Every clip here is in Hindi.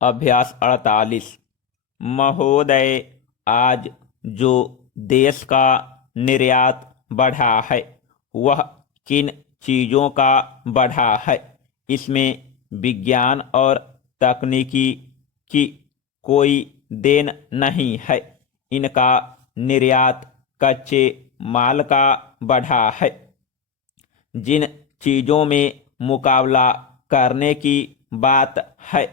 अभ्यास 48। महोदय, आज जो देश का निर्यात बढ़ा है वह किन चीज़ों का बढ़ा है? इसमें विज्ञान और तकनीकी की कोई देन नहीं है। इनका निर्यात कच्चे माल का बढ़ा है। जिन चीज़ों में मुकाबला करने की बात है,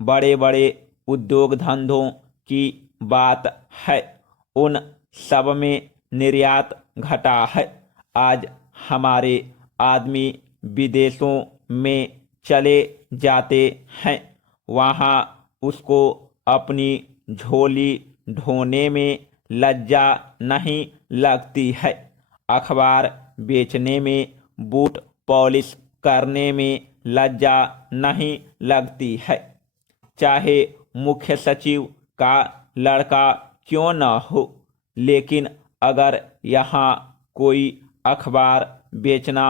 बड़े बड़े उद्योग धंधों की बात है, उन सब में निर्यात घटा है। आज हमारे आदमी विदेशों में चले जाते हैं, वहाँ उसको अपनी झोली ढोने में लज्जा नहीं लगती है। अखबार बेचने में, बूट पॉलिश करने में लज्जा नहीं लगती है। चाहे मुख्य सचिव का लड़का क्यों न हो, लेकिन अगर यहाँ कोई अखबार बेचना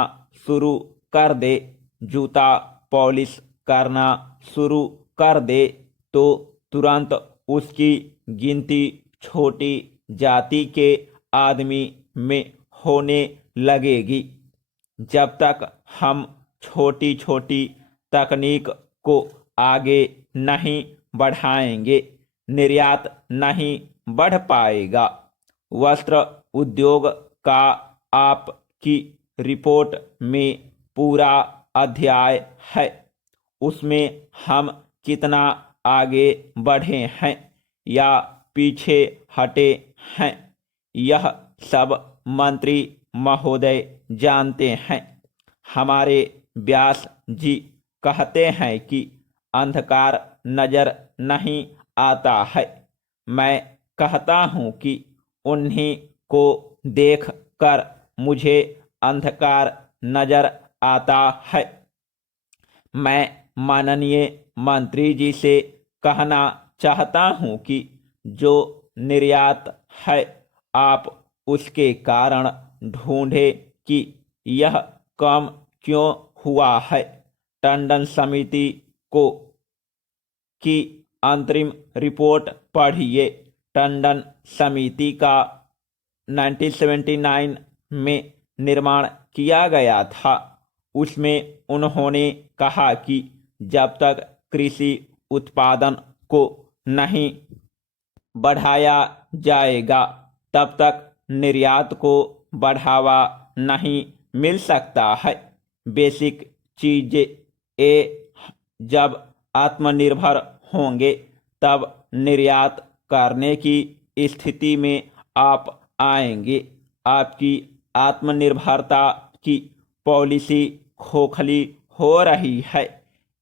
शुरू कर दे, जूता पॉलिश करना शुरू कर दे, तो तुरंत उसकी गिनती छोटी जाति के आदमी में होने लगेगी। जब तक हम छोटी छोटी तकनीक को आगे नहीं बढ़ाएंगे, निर्यात नहीं बढ़ पाएगा। वस्त्र उद्योग का आपकी रिपोर्ट में पूरा अध्याय है। उसमें हम कितना आगे बढ़े हैं या पीछे हटे हैं, यह सब मंत्री महोदय जानते हैं। हमारे व्यास जी कहते हैं कि अंधकार नजर नहीं आता है। मैं कहता हूँ कि उन्हीं को देख कर मुझे अंधकार नजर आता है। मैं माननीय मंत्री जी से कहना चाहता हूँ कि जो निर्यात है, आप उसके कारण ढूंढे कि यह कम क्यों हुआ है। टंडन समिति को की अंतरिम रिपोर्ट पढ़िए। टंडन समिति का 1979 में निर्माण किया गया था। उसमें उन्होंने कहा कि जब तक कृषि उत्पादन को नहीं बढ़ाया जाएगा, तब तक निर्यात को बढ़ावा नहीं मिल सकता है। बेसिक चीज़ें जब आत्मनिर्भर होंगे, तब निर्यात करने की स्थिति में आप आएंगे। आपकी आत्मनिर्भरता की पॉलिसी खोखली हो रही है,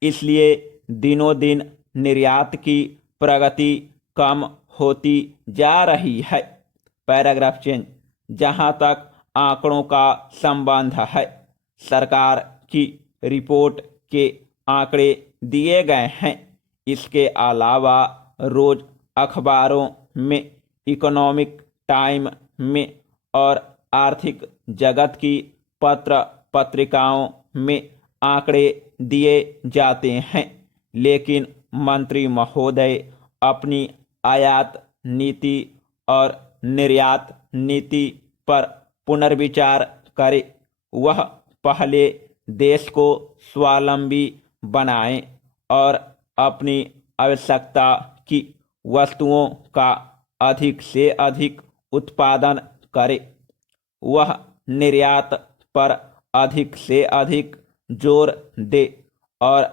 इसलिए दिनों दिन निर्यात की प्रगति कम होती जा रही है। Paragraph change. जहाँ तक आंकड़ों का संबंध है, सरकार की रिपोर्ट के आंकड़े दिए गए हैं। इसके अलावा रोज अखबारों में, इकोनॉमिक टाइम में और आर्थिक जगत की पत्र पत्रिकाओं में आंकड़े दिए जाते हैं, लेकिन मंत्री महोदय अपनी आयात नीति और निर्यात नीति पर पुनर्विचार करें। वह पहले देश को स्वावलंबी बनाएं और अपनी आवश्यकता की वस्तुओं का अधिक से अधिक उत्पादन करे। वह निर्यात पर अधिक से अधिक जोर दे और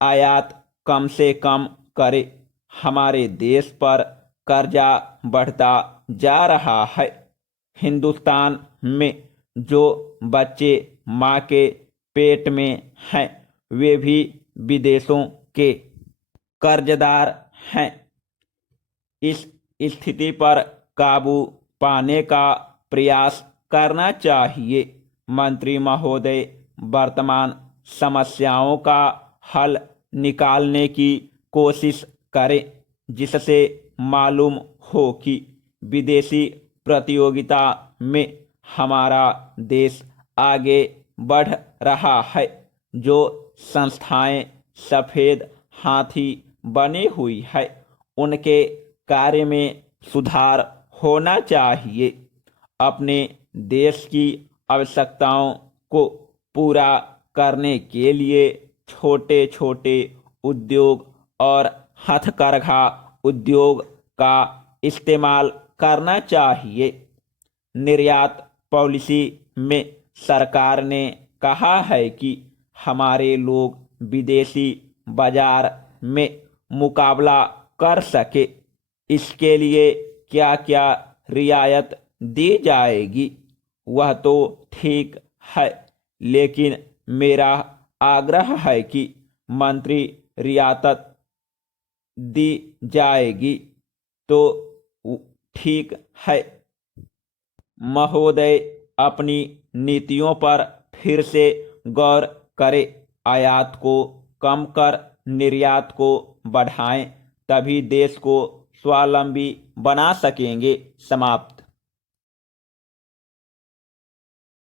आयात कम से कम करे। हमारे देश पर कर्जा बढ़ता जा रहा है। हिंदुस्तान में जो बच्चे माँ के पेट में हैं, वे भी विदेशों के कर्जदार हैं। इस स्थिति पर काबू पाने का प्रयास करना चाहिए। मंत्री महोदय वर्तमान समस्याओं का हल निकालने की कोशिश करें, जिससे मालूम हो कि विदेशी प्रतियोगिता में हमारा देश आगे बढ़ रहा है। जो संस्थाएं सफ़ेद हाथी बनी हुई है उनके कार्य में सुधार होना चाहिए। अपने देश की आवश्यकताओं को पूरा करने के लिए छोटे छोटे उद्योग और हथकरघा उद्योग का इस्तेमाल करना चाहिए। निर्यात पॉलिसी में सरकार ने कहा है कि हमारे लोग विदेशी बाजार में मुकाबला कर सके, इसके लिए क्या क्या रियायत दी जाएगी वह तो ठीक है, लेकिन मेरा आग्रह है कि मंत्री रियायत दी जाएगी तो ठीक है। महोदय, अपनी नीतियों पर फिर से गौर करें, आयात को कम कर निर्यात को बढ़ाएं, तभी देश को स्वावलंबी बना सकेंगे। समाप्त।